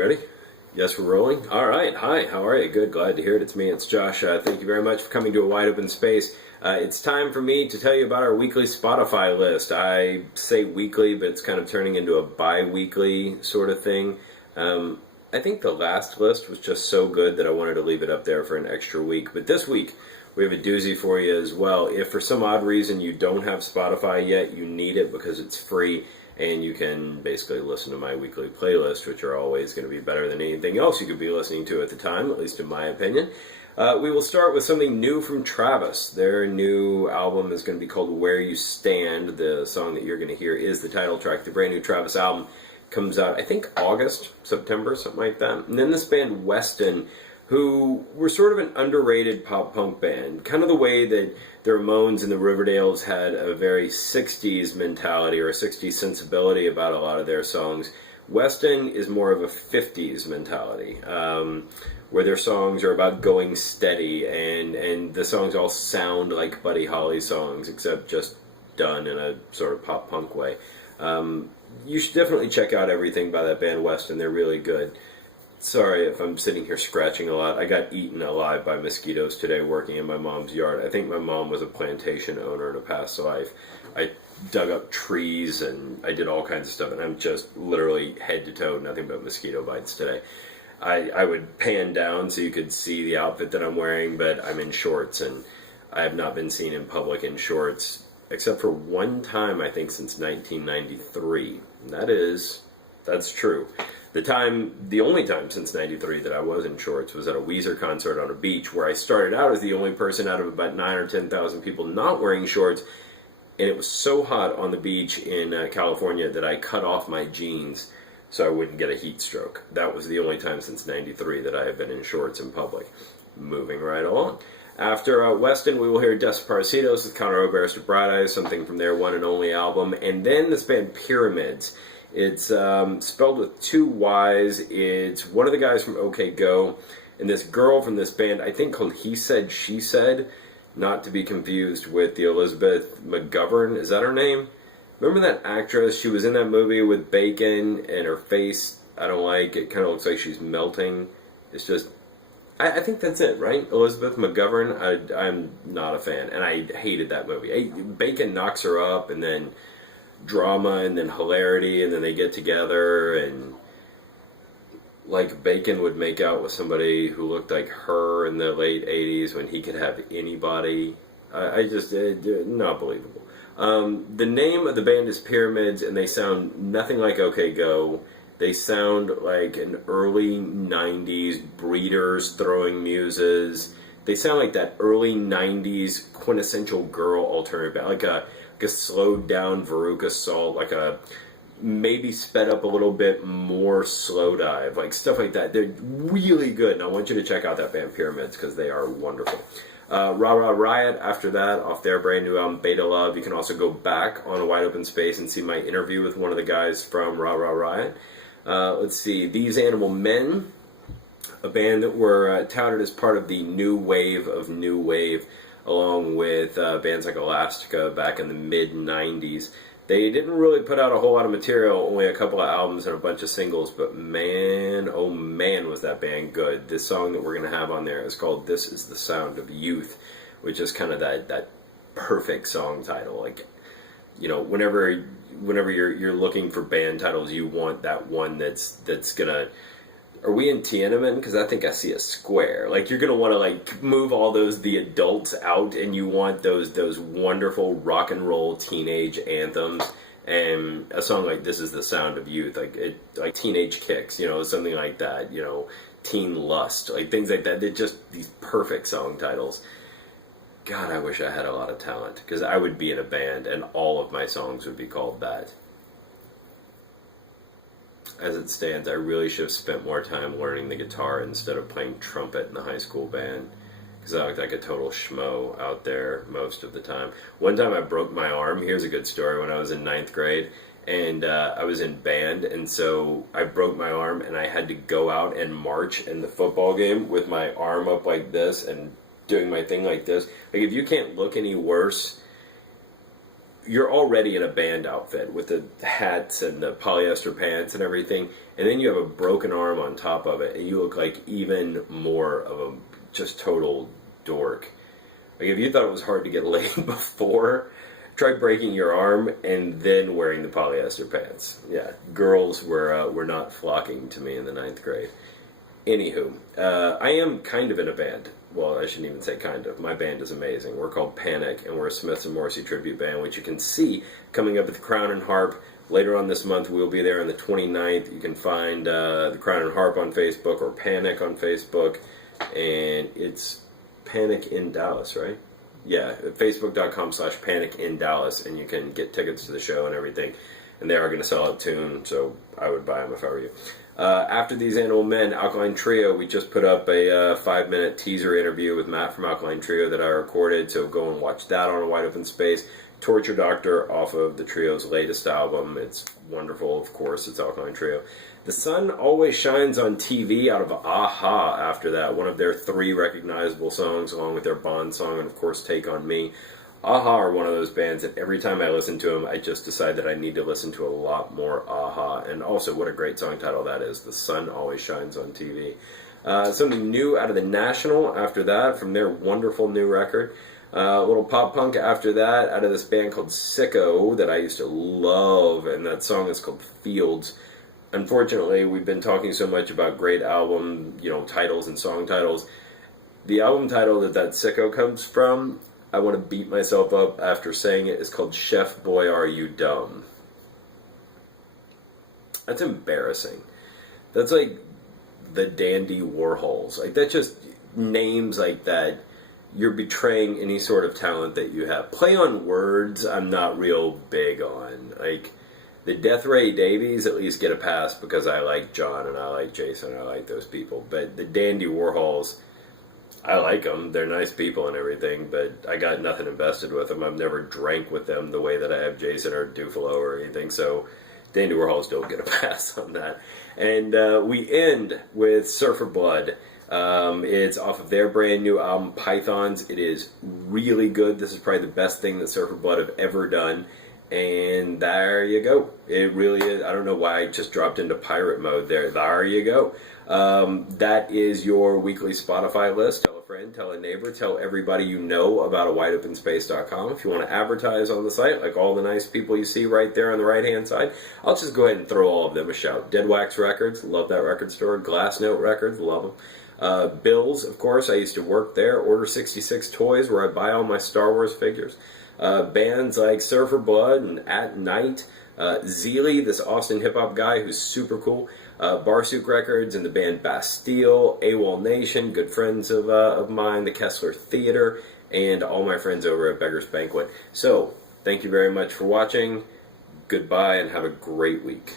ready? Yes, we're rolling. All right. Hi, how are you? Good. Glad to hear it. It's me. It's Josh. Thank you very much for coming to A Wide Open Space. It's time for me to tell you about our weekly Spotify list. I say weekly, but it's kind of turning into a bi-weekly sort of thing. I think the last list was just so good that I wanted to leave it up there for an extra week. But this week, we have a doozy for you as well. If for some odd reason you don't have Spotify yet, you need it because it's free. And you can basically listen to my weekly playlist, which are always going to be better than anything else you could be listening to at the time, at least in my opinion. We will start with something new from Travis. Their new album is going to be called Where You Stand. The song that you're going to hear is the title track. The brand new Travis album comes out, I think, August, September, something like that. And then this band, Weston, who were sort of an underrated pop-punk band, kind of the way that the Ramones and the Riverdales had a very 60s mentality or a 60s sensibility about a lot of their songs. Weston is more of a 50s mentality, where their songs are about going steady, and the songs all sound like Buddy Holly songs, except just done in a sort of pop-punk way. You should definitely check out everything by that band Weston. They're really good. Sorry if I'm sitting here scratching a lot. I got eaten alive by mosquitoes today working in my mom's yard. I think my mom was a plantation owner in a past life. I dug up trees and I did all kinds of stuff, and I'm just literally head to toe nothing but mosquito bites today. I would pan down so you could see the outfit that I'm wearing, but I'm in shorts, and I have not been seen in public in shorts except for one time, I think, since 1993. And that's true. The only time since 93 that I was in shorts was at a Weezer concert on a beach, where I started out as the only person out of about 9 or 10,000 people not wearing shorts, and it was so hot on the beach in California that I cut off my jeans so I wouldn't get a heat stroke. That was the only time since 93 that I have been in shorts in public. Moving right along. After Weston, we will hear Desaparecidos with Conor Oberst of Bright Eyes, something from their one and only album, and then this band Pyramids. It's spelled with 2 Y's. It's one of the guys from OK Go, and this girl from this band, I think called He Said, She Said, not to be confused with the Elizabeth McGovern. Is that her name? Remember that actress? She was in that movie with Bacon, and her face, I don't like. It kind of looks like she's melting. It's just, I think that's it, right? Elizabeth McGovern? I'm not a fan, and I hated that movie. Bacon knocks her up, and then drama, and then hilarity, and then they get together, and like Bacon would make out with somebody who looked like her in the late 80s when he could have anybody. I just, not believable. The name of the band is Pyramids, and they sound nothing like OK Go. They sound like an early 90s Breeders throwing muses. They sound like that early 90s quintessential girl alternative band, like a slowed down Veruca Salt, like a maybe sped up a little bit more Slow Dive, like stuff like that. They're really good, and I want you to check out that band Pyramids because they are wonderful. Rah Rah Riot, after that, off their brand new album Beta Love. You can also go back on A Wide Open Space and see my interview with one of the guys from Rah Rah Riot. Let's see, These Animal Men, a band that were touted as part of the new wave of new wave, along with bands like Elastica back in the mid-90s. They didn't really put out a whole lot of material, only a couple of albums and a bunch of singles, but man, oh man, was that band good. This song that we're going to have on there is called This Is the Sound of Youth, which is kind of that perfect song title. Like, you know, whenever you're looking for band titles, you want that one that's going to... Are we in Tiananmen? Because I think I see a square. Like, you're going to want to, like, move all the adults out, and you want those wonderful rock and roll teenage anthems. And a song like This Is the Sound of Youth, like Teenage Kicks, you know, something like that, you know, Teen Lust, like things like that. They're just these perfect song titles. God, I wish I had a lot of talent, because I would be in a band, and all of my songs would be called that. As it stands, I really should have spent more time learning the guitar instead of playing trumpet in the high school band, because I looked like a total schmo out there most of the time. One time I broke my arm. Here's a good story. When I was in 9th grade, and I was in band, and so I broke my arm, and I had to go out and march in the football game with my arm up like this and doing my thing like this. Like, if you can't look any worse you're already in a band outfit with the hats and the polyester pants and everything, and then you have a broken arm on top of it, and you look like even more of a just total dork. Like, if you thought it was hard to get laid before, try breaking your arm and then wearing the polyester pants. Yeah, girls were not flocking to me in the 9th grade. Anywho, I am kind of in a band. Well, I shouldn't even say kind of. My band is amazing. We're called Panic, and we're a Smith & Morrissey tribute band, which you can see coming up at the Crown and Harp. Later on this month, we'll be there on the 29th. You can find the Crown and Harp on Facebook or Panic on Facebook, and it's Panic in Dallas, right? Yeah, facebook.com/Panic in Dallas, and you can get tickets to the show and everything. And they are going to sell out soon, so I would buy them if I were you. After These Animal Men, Alkaline Trio, we just put up a 5-minute teaser interview with Matt from Alkaline Trio that I recorded, so go and watch that on A Wide Open Space. Torture Doctor off of the Trio's latest album. It's wonderful, of course, it's Alkaline Trio. The Sun Always Shines on TV out of Aha after that, one of their 3 recognizable songs, along with their Bond song, and of course Take On Me. Aha are one of those bands that every time I listen to them, I just decide that I need to listen to a lot more Aha. And also, what a great song title that is, The Sun Always Shines on TV. Something new out of The National after that, from their wonderful new record. A little pop punk after that, out of this band called Sicko that I used to love, and that song is called Fields. Unfortunately, we've been talking so much about great album, titles and song titles. The album title that Sicko comes from, I want to beat myself up after saying it, is called Chef Boy Are You Dumb. That's embarrassing. That's like the Dandy Warhols. Like, that's just names like that. You're betraying any sort of talent that you have. Play on words, I'm not real big on. Like, the Death Ray Davies at least get a pass because I like John and I like Jason and I like those people. But the Dandy Warhols, I like them. They're nice people and everything, but I got nothing invested with them. I've never drank with them the way that I have Jason or Dufalo or anything, so Dandy Warhols don't get a pass on that. And we end with Surfer Blood. It's off of their brand new album, Pythons. It is really good. This is probably the best thing that Surfer Blood have ever done. And there you go. It really is. I don't know why I just dropped into pirate mode there. There you go. That is your weekly Spotify list. Tell a friend, tell a neighbor, tell everybody you know about awideopenspace.com. If you want to advertise on the site, like all the nice people you see right there on the right-hand side, I'll just go ahead and throw all of them a shout. Dead Wax Records, love that record store. Glass Note Records, love them. Bills, of course, I used to work there. Order 66 Toys, where I buy all my Star Wars figures. Bands like Surfer Blood and At Night. Zeely, this Austin hip-hop guy who's super cool. Barsuk Records and the band Bastille. AWOL Nation, good friends of mine. The Kessler Theater. And all my friends over at Beggar's Banquet. So, thank you very much for watching. Goodbye and have a great week.